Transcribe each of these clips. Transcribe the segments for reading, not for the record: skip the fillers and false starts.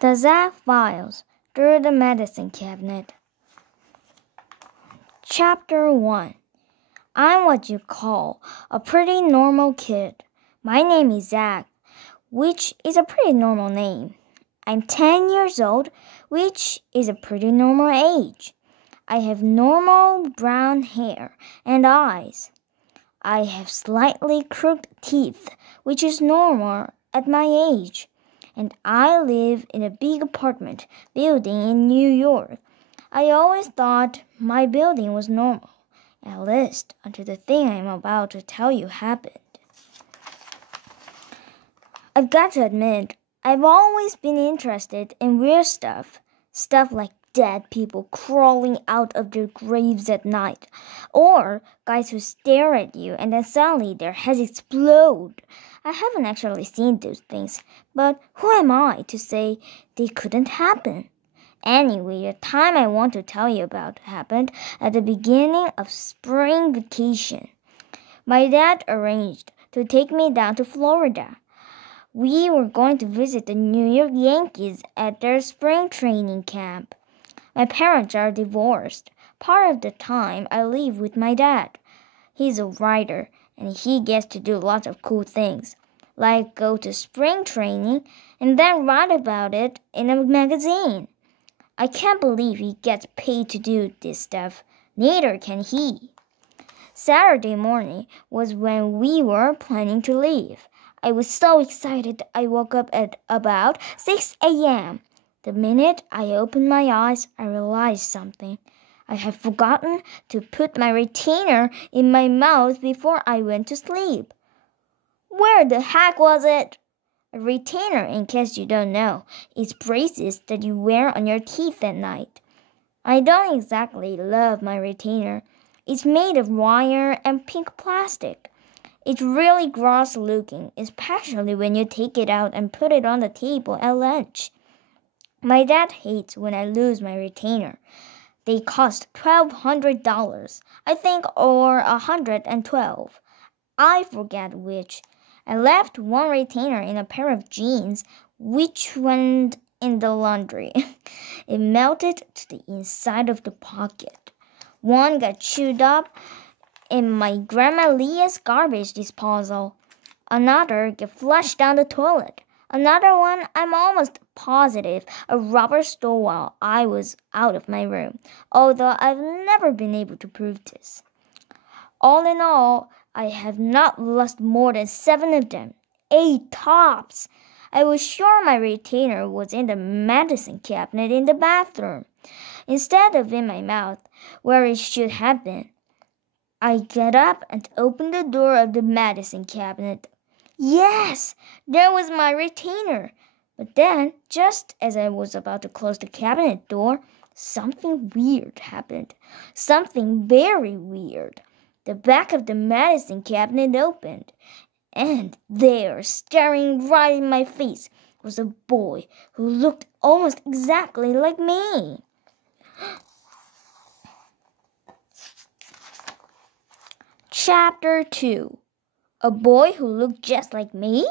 The Zack Files through the medicine cabinet. Chapter 1. I'm what you call a pretty normal kid. My name is Zack, which is a pretty normal name. I'm 10 years old, which is a pretty normal age. I have normal brown hair and eyes. I have slightly crooked teeth, which is normal at my age. And I live in a big apartment building in New York. I always thought my building was normal, at least until the thing I'm about to tell you happened. I've got to admit, I've always been interested in weird stuff like dead people crawling out of their graves at night, or guys who stare at you and then suddenly their heads explode. I haven't actually seen those things, but who am I to say they couldn't happen? Anyway, the time I want to tell you about happened at the beginning of spring vacation. My dad arranged to take me down to Florida. We were going to visit the New York Yankees at their spring training camp. My parents are divorced. Part of the time I live with my dad. He's a writer, and he gets to do lots of cool things, like go to spring training and then write about it in a magazine. I can't believe he gets paid to do this stuff. Neither can he. Saturday morning was when we were planning to leave. I was so excited I woke up at about 6 a.m. The minute I opened my eyes, I realized something. I had forgotten to put my retainer in my mouth before I went to sleep. Where the heck was it? A retainer, in case you don't know, is braces that you wear on your teeth at night. I don't exactly love my retainer. It's made of wire and pink plastic. It's really gross looking, especially when you take it out and put it on the table at lunch. My dad hates when I lose my retainer. They cost $1,200, I think, or $112. I forget which. I left one retainer in a pair of jeans, which went in the laundry. It melted to the inside of the pocket. One got chewed up in my Grandma Leah's garbage disposal. Another got flushed down the toilet. Another one, I'm almost positive, a rubber stole while I was out of my room, although I've never been able to prove this. All in all, I have not lost more than 7 of them, 8 tops. I was sure my retainer was in the medicine cabinet in the bathroom, instead of in my mouth, where it should have been. I got up and opened the door of the medicine cabinet. Yes, there was my retainer. But then, just as I was about to close the cabinet door, something weird happened. Something very weird. The back of the medicine cabinet opened, and there, staring right in my face, was a boy who looked almost exactly like me. Chapter 2. A boy who looked just like me?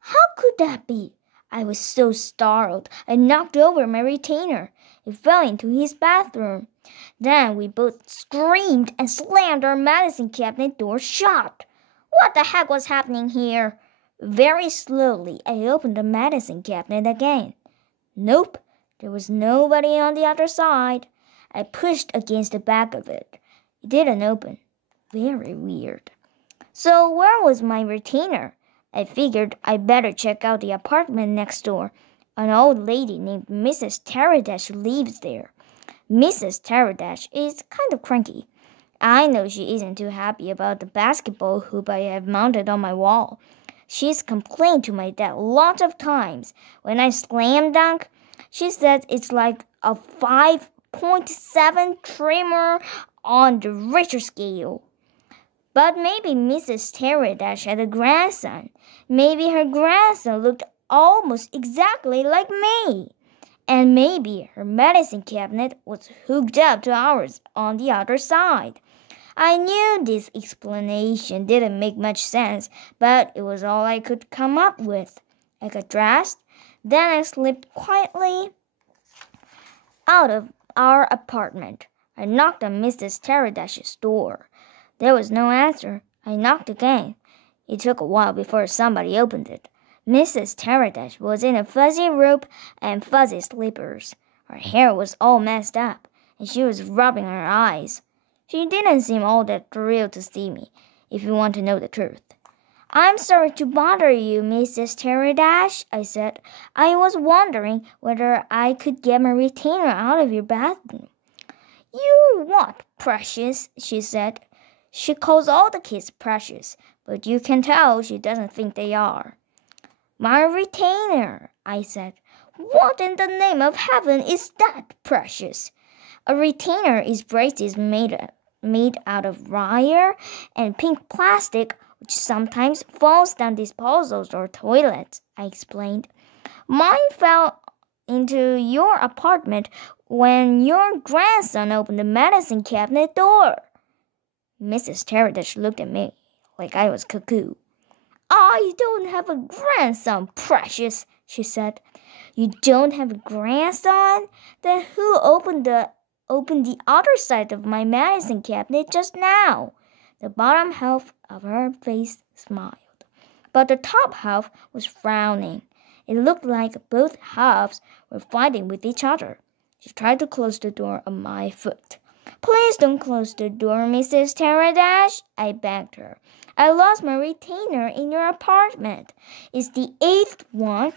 How could that be? I was so startled, I knocked over my retainer. It fell into his bathroom. Then we both screamed and slammed our medicine cabinet door shut. What the heck was happening here? Very slowly, I opened the medicine cabinet again. Nope, there was nobody on the other side. I pushed against the back of it. It didn't open. Very weird. So where was my retainer? I figured I'd better check out the apartment next door. An old lady named Mrs. Teradash lives there. Mrs. Teradash is kind of cranky. I know she isn't too happy about the basketball hoop I have mounted on my wall. She's complained to my dad lots of times. When I slam dunk, she says it's like a 5.7 tremor on the Richter scale. But maybe Mrs. Teradash had a grandson. Maybe her grandson looked almost exactly like me. And maybe her medicine cabinet was hooked up to ours on the other side. I knew this explanation didn't make much sense, but it was all I could come up with. I got dressed, Then I slipped quietly out of our apartment. I knocked on Mrs. Teradash's door. There was no answer. I knocked again. It took a while before somebody opened it. Mrs. Teradash was in a fuzzy robe and fuzzy slippers. Her hair was all messed up, and she was rubbing her eyes. She didn't seem all that thrilled to see me, if you want to know the truth. "I'm sorry to bother you, Mrs. Teradash," I said. "I was wondering whether I could get my retainer out of your bathroom." "You're what, Precious?" she said. She calls all the kids precious, but you can tell she doesn't think they are. "My retainer," I said. "What in the name of heaven is that, Precious?" "A retainer is braces made out of wire and pink plastic, which sometimes falls down disposals or toilets," I explained. "Mine fell into your apartment when your grandson opened the medicine cabinet door." Mrs. Teradash looked at me like I was cuckoo. "I don't have a grandson, Precious," she said. "You don't have a grandson? Then who opened the other side of my medicine cabinet just now?" The bottom half of her face smiled, but the top half was frowning. It looked like both halves were fighting with each other. She tried to close the door on my foot. "Please don't close the door, Mrs. Teradash," I begged her. "I lost my retainer in your apartment. It's the 8th one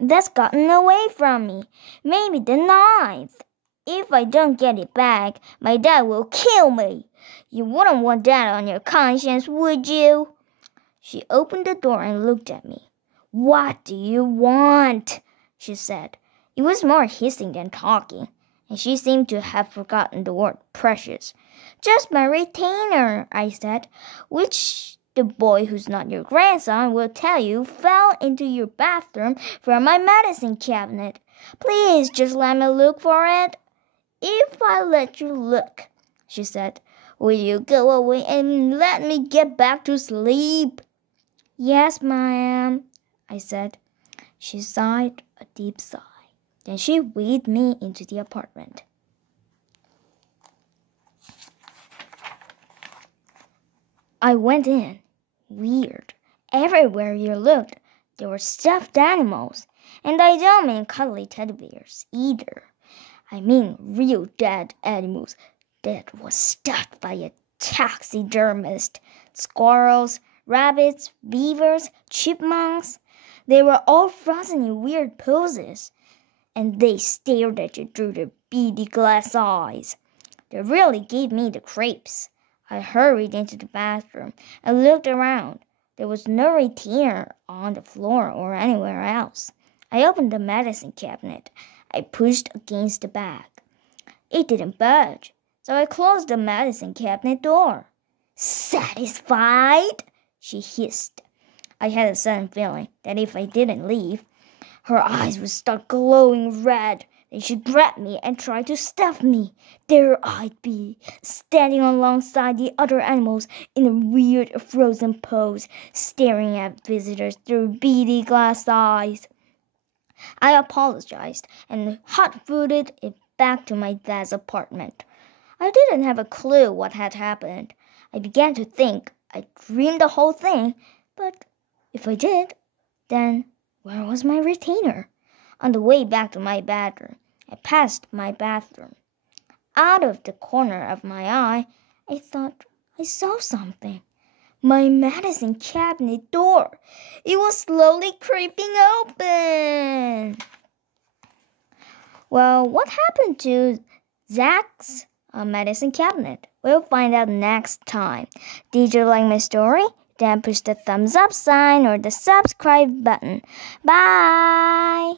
that's gotten away from me. Maybe the 9th. If I don't get it back, my dad will kill me. You wouldn't want that on your conscience, would you?" She opened the door and looked at me. "What do you want?" she said. It was more hissing than talking, and she seemed to have forgotten the word precious. "Just my retainer," I said, "which the boy who's not your grandson will tell you fell into your bathroom from my medicine cabinet. Please just let me look for it." "If I let you look," she said, "will you go away and let me get back to sleep?" "Yes, ma'am," I said. She sighed a deep sigh. Then she wheeled me into the apartment. I went in. Weird. Everywhere you looked, there were stuffed animals. And I don't mean cuddly teddy bears either. I mean real dead animals that was stuffed by a taxidermist. Squirrels, rabbits, beavers, chipmunks. They were all frozen in weird poses, and they stared at you through their beady glass eyes. They really gave me the creeps. I hurried into the bathroom and looked around. There was no retainer on the floor or anywhere else. I opened the medicine cabinet. I pushed against the bag. It didn't budge, so I closed the medicine cabinet door. "Satisfied?" she hissed. I had a sudden feeling that if I didn't leave, her eyes would start glowing red. Then she grabbed me and tried to stuff me. There I'd be, standing alongside the other animals in a weird frozen pose, staring at visitors through beady glass eyes. I apologized and hot-footed it back to my dad's apartment. I didn't have a clue what had happened. I began to think I dreamed the whole thing, but if I did, then where was my retainer? On the way back to my bedroom, I passed my bathroom. Out of the corner of my eye, I thought I saw something. My medicine cabinet door. It was slowly creeping open. Well, what happened to Zack's medicine cabinet? We'll find out next time. Did you like my story? Then push the thumbs up sign or the subscribe button. Bye!